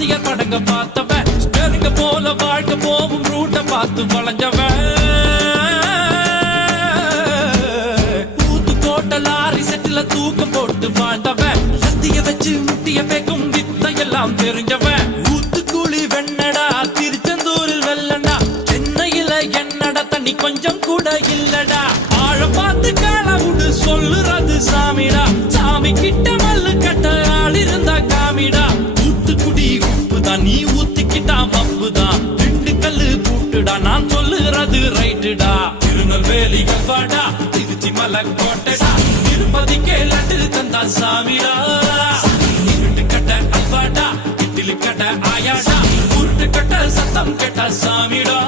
வாத்திய படங்க பார்த்தவன் நெருங்க போல வாழ்க்கை போவும் ரூட்ட பார்த்து வளைஞ்சவன் ஊத்து கோட்ட லாரி செட்டில தூக்கம் போட்டு வாழ்ந்தவன் சத்திய வச்சு முட்டிய பேக்கும் வித்தையெல்லாம் தெரிஞ்சவன் ஊத்துக்குழி வெண்ணடா திருச்செந்தூரில் வெள்ளடா சென்னையில என்னடா தண்ணி கொஞ்சம் கூட இல்லடா ஆழ பார்த்து காலவுடு சொல்லுறது சாமிடா சாமி கிட்ட மல்லு கட்ட ஆள் இருந்தா காமிடா ஊத்துக்குடி உப்புதான் நீ ஊத்திக்கிட்டா மப்புதான் ரெண்டு கல்லு பூட்டுடா நான் சொல்லுறது ரைட்டுடா திருநெல்வேலி கல்வாடா திருச்சி மலைக்கோட்டைடா திருப்பதிக்கே லட்டு தந்தா சாமிடா இருட்டு கட்ட அல்வாடா இட்லி கட்ட ஆயாடா உருட்டு கட்ட சத்தம் கேட்டா சாமிடா